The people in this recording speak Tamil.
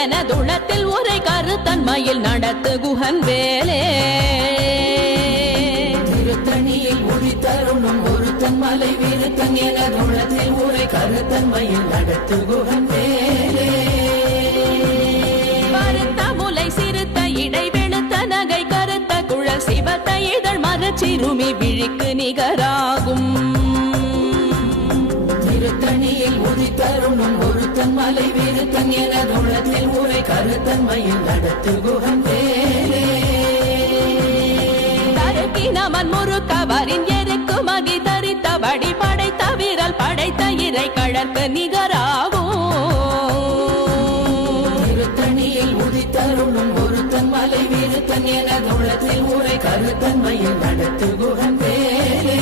எனதுளத்தில் உரை கருத்தன்மையில் நடத்து குகன் வேலே திருத்தணியில் உதித்தருளும் ஒருத்தன் மலை விருத்தன் எனதுளத்தில் உரை கருத்தன்மையில் நடத்து குகன் வேலே பருத்த முலை சிறுத்த இடை வெளுத்த நகை கருத்த குழல் சிவத்த இதழ் மரச்சிறுமி விழிக்கு நிகராகும் திருத்தணியில் உதித்தருளும் ஒருத்தன் மலை விருத்தன் எனதுளத்தில் உரை கருத்தன்மையில் நடத்து குகன் வேலே தருக்கினமன் முறுக்கவரின் எருக்கு மகி தரித்தபடி படைத்த வீரல் படைத்த இறை கழற்கு நிகராகும் திருத்தணியில் உதித்தருளும் ஒருத்தன் மலை விருத்தன் எனதுளத்தில் உரை கருத்தன்மையில் நடத்து குகன் வேலே